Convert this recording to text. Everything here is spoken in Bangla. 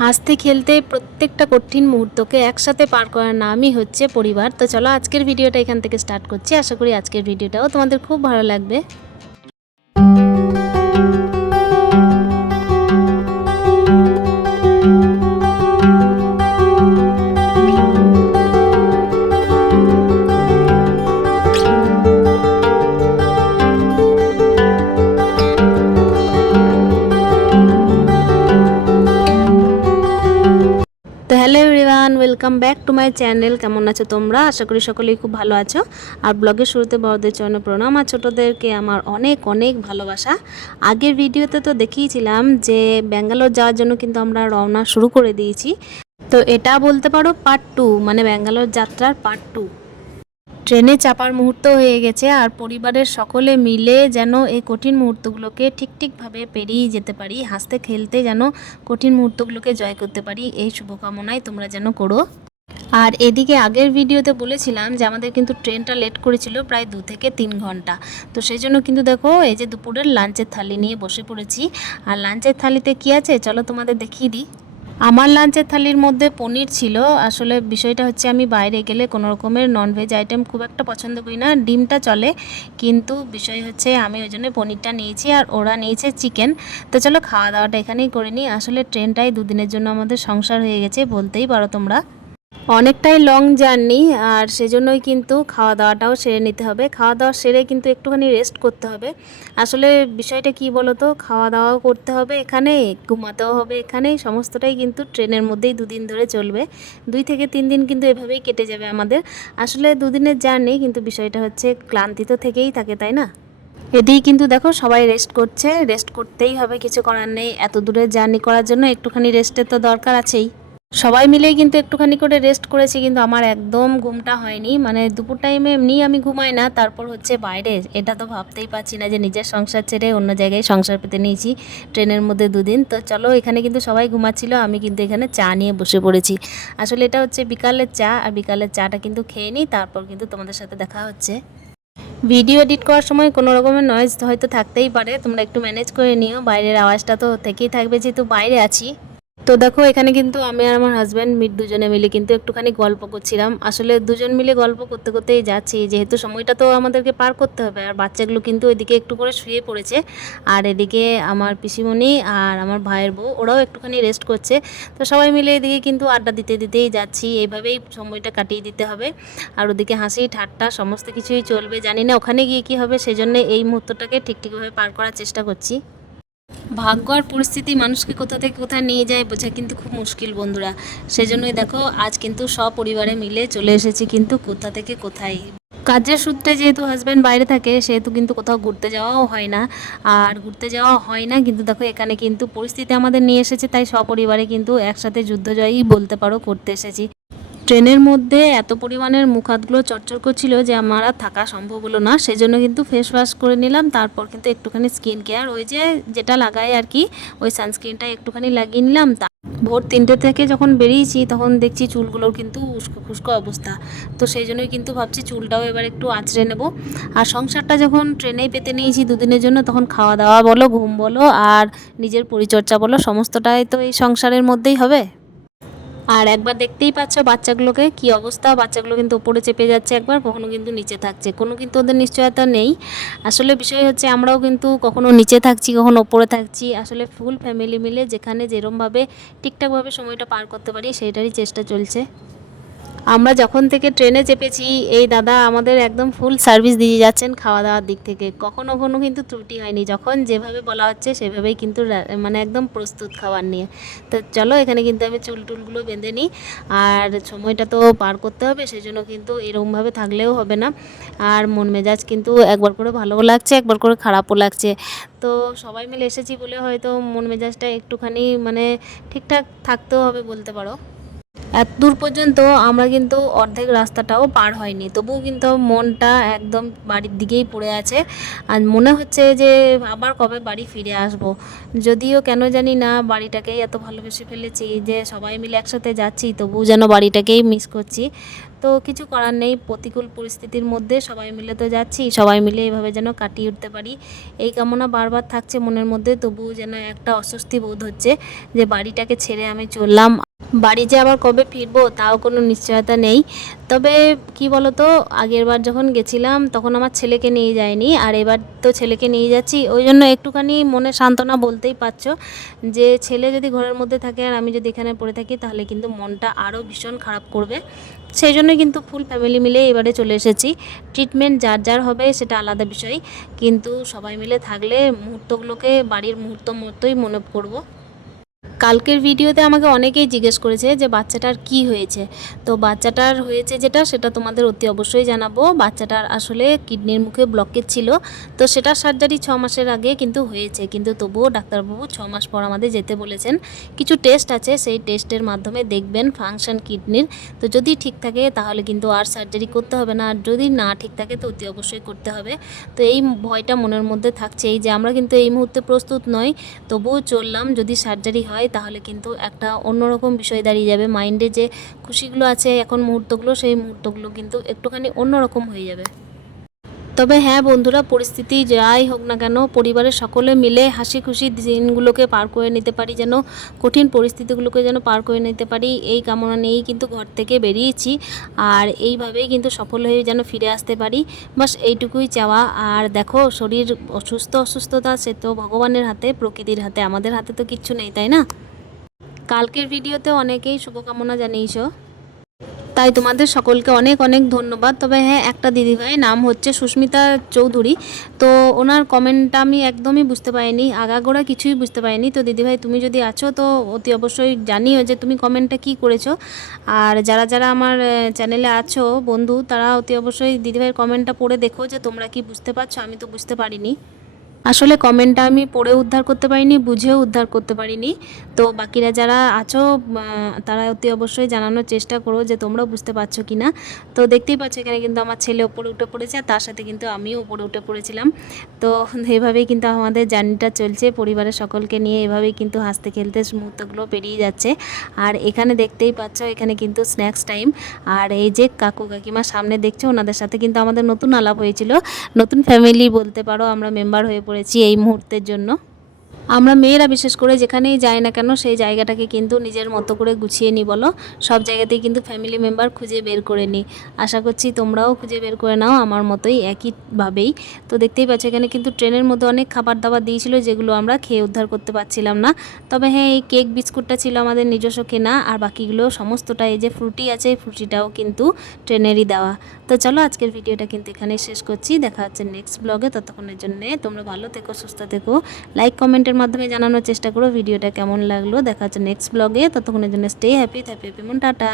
হাসতে খেলতে প্রত্যেকটা কঠিন মুহূর্তকে একসাথে পার করার নামই হচ্ছে পরিবার। তো চলো আজকের ভিডিওটা এখান থেকে স্টার্ট করছি। আশা করি আজকের ভিডিওটাও তোমাদের খুব ভালো লাগবে। তো hello everyone, welcome back to my channel. কেমন আছো তোমরা? আশা করি সকলেই খুব ভালো আছো। আর ব্লগের শুরুতে বড়দের জন্য প্রণাম আর ছোটোদেরকে আমার অনেক অনেক ভালোবাসা। আগের ভিডিওতে তো দেখিয়েছিলাম যে ব্যাঙ্গালোর যাওয়ার জন্য কিন্তু আমরা রওনা শুরু করে দিয়েছি। তো এটা বলতে পারো পার্ট টু মানে ব্যাঙ্গালোর যাত্রার পার্ট টু ট্রেনে চাপার মুহূর্ত হয়ে গেছে আর পরিবারের সকলে মিলে যেন এই কঠিন মুহূর্তগুলোকে ঠিক ঠিকভাবে পেরিয়ে যেতে পারি, হাসতে খেলতে যেন কঠিন মুহূর্তগুলোকে জয় করতে পারি, এই শুভকামনাই তোমরা যেন করো। আর এদিকে আগের ভিডিওতে বলেছিলাম যে আমাদের কিন্তু ট্রেনটা লেট করেছিল প্রায় দু থেকে তিন ঘণ্টা। তো সেই জন্য কিন্তু দেখো, এই যে দুপুরের লাঞ্চের থালি নিয়ে বসে পড়েছি। আর লাঞ্চের থালিতে কি আছে? চলো তোমাদের দেখিয়ে দিই। আমার লাঞ্চের থালির মধ্যে পনির ছিল। আসলে বিষয়টা হচ্ছে আমি বাইরে গেলে কোনো রকমের ননভেজ আইটেম খুব একটা পছন্দ করি না। ডিমটা চলে, কিন্তু বিষয় হচ্ছে আমি ওই জন্য পনিরটা নিয়েছি আর ওরা নিয়েছে চিকেন তো চলো খাওয়া দাওয়াটা এখানেই করে নিই। আসলে ট্রেনটাই দুদিনের জন্য আমাদের সংসার হয়ে গেছে, বলতেই পারো তোমরা। অনেকটাই লং জার্নি আর সেজন্যই কিন্তু খাওয়া দাওয়াটাও সেরে নিতে হবে। খাওয়া দাওয়া সেরে কিন্তু একটুখানি রেস্ট করতে হবে। আসলে বিষয়টা কি বলো তো খাওয়া দাওয়াও করতে হবে এখানে, ঘুমাতেও হবে এখানে, সমস্তটাই কিন্তু ট্রেনের মধ্যেই দুদিন ধরে চলবে। দুই থেকে তিন দিন কিন্তু এভাবেই কেটে যাবে আমাদের। আসলে দুদিনের জার্নি কিন্তু বিষয়টা হচ্ছে ক্লান্তি তো থেকেই থাকে, তাই না? এদিকে কিন্তু দেখো সবাই রেস্ট করছে। রেস্ট করতেই হবে, কিছু করার নেই। এত দূরে জার্নি করার জন্য একটুখানি রেস্টের তো দরকার আছেই। সবাই মিলেই কিন্তু একটুখানি করে রেস্ট করেছি, কিন্তু আমার একদম ঘুমটা হয়নি। মানে দুপুর টাইমে এমনি আমি ঘুমাই না, তারপর হচ্ছে বাইরে। এটা তো ভাবতেই পারছি না যে নিজের সংসার ছেড়ে অন্য জায়গায় সংসার পেতে নিয়েছি, ট্রেনের মধ্যে দুদিন। তো চলো, এখানে কিন্তু সবাই ঘুমাচ্ছিল, আমি কিন্তু এখানে চা নিয়ে বসে পড়েছি। আসলে এটা হচ্ছে বিকালের চা, আর বিকালের চাটা কিন্তু খেয়ে নিই, তারপর কিন্তু তোমাদের সাথে দেখা হচ্ছে। ভিডিও এডিট করার সময় কোনো রকমের নয়েজ হয়তো থাকতেই পারে, তোমরা একটু ম্যানেজ করে নিও। বাইরের আওয়াজটা তো থেকেই থাকবে, যেহেতু বাইরে আছি। তো দেখো, এখানে কিন্তু আমি আর আমার হাজব্যান্ড মিট দুজনে মিলে কিন্তু একটুখানি গল্প করছিলাম। আসলে দুজন মিলে গল্প করতে করতেই যাচ্ছি, যেহেতু সময়টা তো আমাদেরকে পার করতে হবে। আর বাচ্চাগুলো কিন্তু ওইদিকে একটু করে শুয়ে পড়েছে। আর এদিকে আমার পিসিমণি আর আমার ভাইয়ের বউ, ওরাও একটুখানি রেস্ট করছে। তো সবাই মিলে এদিকে কিন্তু আড্ডা দিতে দিতেই যাচ্ছি। এইভাবেই সময়টা কাটিয়ে দিতে হবে। আর ওদিকে হাসি, ঠাট্টা, সমস্ত কিছুই চলবে। জানি না ওখানে গিয়ে কী হবে, সেজন্য এই মুহূর্তটাকে ঠিক ঠিকভাবে পার করার চেষ্টা করছি। ভাগ্য আর পরিস্থিতি মানুষকে কোথা থেকে কোথায় নিয়ে যায় বোঝা কিন্তু খুব মুশকিল বন্ধুরা। সেজন্যই দেখো, আজ কিন্তু সপরিবারে মিলে চলে এসেছি কিন্তু কোথা থেকে কোথায়। কাজের সূত্রে যেহেতু হাজব্যান্ড বাইরে থাকে, সেহেতু কিন্তু কোথাও ঘুরতে যাওয়াও হয় না। আর ঘুরতে যাওয়া হয় না, কিন্তু দেখো, এখানে কিন্তু পরিস্থিতি আমাদের নিয়ে এসেছে, তাই সপরিবারে কিন্তু একসাথে যুদ্ধজয়ই বলতে পারো, করতে এসেছি। ট্রেনের মধ্যে এত পরিমাণের মুখাতগুলো চরচর করছিল যে আমার আর থাকা সম্ভব হলো না। সেই জন্য কিন্তু ফেস ওয়াশ করে নিলাম, তারপর কিন্তু একটুখানি স্কিন কেয়ার ওই যে যেটা লাগাই আর কি, ওই সানস্ক্রিনটা একটুখানি লাগিয়ে নিলাম। তা ভোর তিনটে থেকে যখন বেরিয়েছি, তখন দেখছি চুলগুলোর কিন্তু উস্কো খুস্কো অবস্থা। তো সেই জন্যই কিন্তু ভাবছি চুলটাও এবার একটু আঁচড়ে নেব। আর সংসারটা যখন ট্রেনেই পেতে নিয়েছি দুদিনের জন্য, তখন খাওয়া দাওয়া বলো, ঘুম বলো, আর নিজের পরিচর্যা বলো, সমস্তটাই তো এই সংসারের মধ্যেই হবে? আর একবার দেখতেই পাচ্ছ বাচ্চাগুলোকে কি অবস্থা। বাচ্চাগুলো কিন্তু উপরে চেপে যাচ্ছে একবার, কখনো কিন্তু নিচে থাকছে। কোনো কিন্তু ওদের নিশ্চয়তা নেই। আসলে বিষয় হচ্ছে আমরাও কিন্তু কখনো নিচে থাকছি, কখনো ওপরে থাকছি। আসলে ফুল ফ্যামিলি মিলে যেখানে যেরমভাবে ঠিকঠাকভাবে সময়টা পার করতে পারি, সেইটারই চেষ্টা চলছে। আমরা যখন থেকে ট্রেনে চেপেছি, এই দাদা আমাদের একদম ফুল সার্ভিস দিয়ে যাচ্ছেন খাওয়া দাওয়ার দিক থেকে। কখনো কোনো কিন্তু ত্রুটি হয়নি। যখন যেভাবে বলা হচ্ছে, সেভাবেই কিন্তু মানে একদম প্রস্তুত খাবার নিয়ে। তো চলো, এখানে কিন্তু আমি চুল টুলগুলো বেঁধে নিই। আর সময়টা তো পার করতে হবে সেই জন্য কিন্তু এরকমভাবে থাকলেও হবে না। আর মন মেজাজ কিন্তু একবার করে ভালোও লাগছে, একবার করে খারাপও লাগছে। তো সবাই মিলে এসেছি বলে হয়তো মন মেজাজটা একটুখানি মানে ঠিকঠাক থাকতেও হবে বলতে পারো। এত দূর পর্যন্ত আমরা কিন্তু অর্ধেক রাস্তাটাও পার হয়নি। তবুও কিন্তু মনটা একদম বাড়ির দিকেই পড়ে আছে। আর মনে হচ্ছে যে আবার কবে বাড়ি ফিরে আসব। যদিও কেন জানি না বাড়িটাকেই এত ভালোবেসে ফেলেছি যে সবাই মিলে একসাথে যাচ্ছি, তবুও যেন বাড়িটাকেই মিস করছি। তো কিছু করার নেই, প্রতিকূল পরিস্থিতির মধ্যে সবাই মিলে তো যাচ্ছি, সবাই মিলে এভাবে যেন কাটিয়ে উঠতে পারি। এই কামনা বারবার থাকছে মনের মধ্যে, তবুও যেন একটা অস্বস্তি বোধ হচ্ছে যে বাড়িটাকে ছেড়ে আমি চললাম। বাড়ি যে আবার কবে ফিরবো তাও কোনো নিশ্চয়তা নেই। তবে কি বলতো, আগের বার যখন গেছিলাম তখন আমার ছেলেকে নিয়ে যায়নি আর এবার তো ছেলেকে নিয়ে যাচ্ছি। ওই জন্য একটুখানি মনে সান্ত্বনা বলতেই পারছ যে ছেলে যদি ঘরের মধ্যে থাকে আর আমি যদি এখানে পড়ে থাকি তাহলে কিন্তু মনটা আরও ভীষণ খারাপ করবে। সেই জন্য কিন্তু ফুল ফ্যামিলি মিলে এবারে চলে এসেছি। ট্রিটমেন্ট যার যার হবে সেটা আলাদা বিষয়। কিন্তু সবাই মিলে থাকলে মুহূর্তগুলোকে বাড়ির মুহূর্ত মতোই মনে করব। কালকের ভিডিওতে আমাকে অনেকেই জিজ্ঞেস করেছে যে বাচ্চাটার কি হয়েছে। তো বাচ্চাটার হয়েছে যেটা, সেটা তোমাদের অতি অবশ্যই জানাব। বাচ্চাটার আসলে কিডনির মুখে ব্লকেজ ছিল। তো সেটা সার্জারি ছ মাসের আগে কিন্তু হয়েছে। কিন্তু তবুও ডাক্তারবাবু ছ মাস পর আমাদের যেতে বলেছেন। কিছু টেস্ট আছে, সেই টেস্টের মাধ্যমে দেখবেন ফাংশন কিডনির। তো যদি ঠিক থাকে, তাহলে কিন্তু আর সার্জারি করতে হবে না। আর যদি না ঠিক থাকে, তো অতি অবশ্যই করতে হবে। তো এই ভয়টা মনের মধ্যে থাকছে এই যে আমরা কিন্তু এই মুহূর্তে প্রস্তুত নই। তবুও চললাম। যদি সার্জারি হয় তাহলে কিন্তু একটা অন্যরকম বিষয় দাঁড়িয়ে যাবে। মাইন্ডে যে খুশিগুলো আছে, এখন মুহূর্তগুলো, সেই মুহূর্তগুলো কিন্তু একটুখানি অন্যরকম হয়ে যাবে। তবে হ্যাঁ বন্ধুরা, পরিস্থিতি যাই হোক না কেন, পরিবারের সকলে মিলে হাসি খুশি দিনগুলোকে পার করে নিতে পারি, যেন কঠিন পরিস্থিতিগুলোকে যেন পার করে নিতে পারি, এই কামনা নিয়েই কিন্তু ঘর থেকে বেরিয়েছি। আর এইভাবেই কিন্তু সফল হয়ে যেন ফিরে আসতে পারি। বাস এইটুকুই চাওয়া। আর দেখো, শরীর অসুস্থ, অসুস্থতা সে তো ভগবানের হাতে, প্রকৃতির হাতে, আমাদের হাতে তো কিচ্ছু নেই, তাই না? কালকের ভিডিওতে অনেকেই শুভকামনা জানিয়েছো। তাই তোমাদের সকলকে অনেক অনেক ধন্যবাদ। তবে হ্যাঁ একটা দিদিভাই, নাম হচ্ছে সুস্মিতা চৌধুরী। তো ওনার কমেন্টটা আমি একদমই বুঝতে পারিনি, আগাগোড়া কিছুই বুঝতে পারিনি। তো দিদিভাই, তুমি যদি আছো, তো অতি অবশ্যই জানিও যে তুমি কমেন্টটা কি করেছ। আর যারা যারা আমার চ্যানেলে আছো, বন্ধু, তারা অতি অবশ্যই দিদিভাইয়ের কমেন্টটা পড়ে দেখো যে তোমরা কি বুঝতে পারছ। আমি তো বুঝতে পারিনি। আসলে কমেন্টটা আমি পড়ে উদ্ধার করতে পারিনি, বুঝেও উদ্ধার করতে পারিনি। তো বাকিরা যারা আছো তারা অতি অবশ্যই জানানোর চেষ্টা করো যে তোমরাও বুঝতে পারছ কি না। তো দেখতেই পাচ্ছ এখানে কিন্তু আমার ছেলে ওপরে উঠে পড়েছে আর তার সাথে কিন্তু আমিও ওপরে উঠে পড়েছিলাম। তো এভাবেই কিন্তু আমাদের জার্নিটা চলছে, পরিবারের সকলকে নিয়ে এভাবেই কিন্তু হাসতে খেলতে মুহূর্তগুলো পেরিয়ে যাচ্ছে। আর এখানে দেখতেই পাচ্ছ এখানে কিন্তু স্ন্যাক্স টাইম আর এই যে কাকু কাকিমা সামনে দেখছ, ওনাদের সাথে কিন্তু আমাদের নতুন আলাপ হয়েছিল। নতুন ফ্যামিলি বলতে পারো, আমরা মেম্বার হয়ে পড়েছি এই মুহূর্তের জন্য। আমরা মেয়েরা বিশেষ করে যেখানেই যাই না কেন, সেই জায়গাটাকে কিন্তু নিজের মতো করে গুছিয়ে নিই বলো। সব জায়গাতেই কিন্তু ফ্যামিলি মেম্বার খুঁজে বের করে নিই আশা করছি তোমরাও খুঁজে বের করে নাও, আমার মতোই একইভাবেই। তো দেখতেই পাচ্ছ, এখানে কিন্তু ট্রেনের মধ্যে অনেক খাবার দাবার দিয়েছিল, যেগুলো আমরা খেয়ে উদ্ধার করতে পারছিলাম না। তবে হ্যাঁ এই কেক বিস্কুটটা ছিল আমাদের নিজস্ব কেনা, আর বাকিগুলো সমস্তটা এই যে ফ্রুটি আছে, এই ফ্রুটিটাও কিন্তু ট্রেনেরই দেওয়া। তো চলো আজকের ভিডিওটা কিন্তু এখানে শেষ করছি। দেখা হচ্ছে নেক্সট ব্লগে ততক্ষণের জন্য তোমরা ভালো থেকো, সুস্থ থেকো। লাইক কমেন্টের মাধ্যমে জানানোর চেষ্টা করো, ভিডিওটা কেমন লাগল, দেখা হচ্ছে নেক্সট ব্লগে ততক্ষণের জন্য স্টে হ্যাপি থ্যাপি হ্যাপি মন টাটা।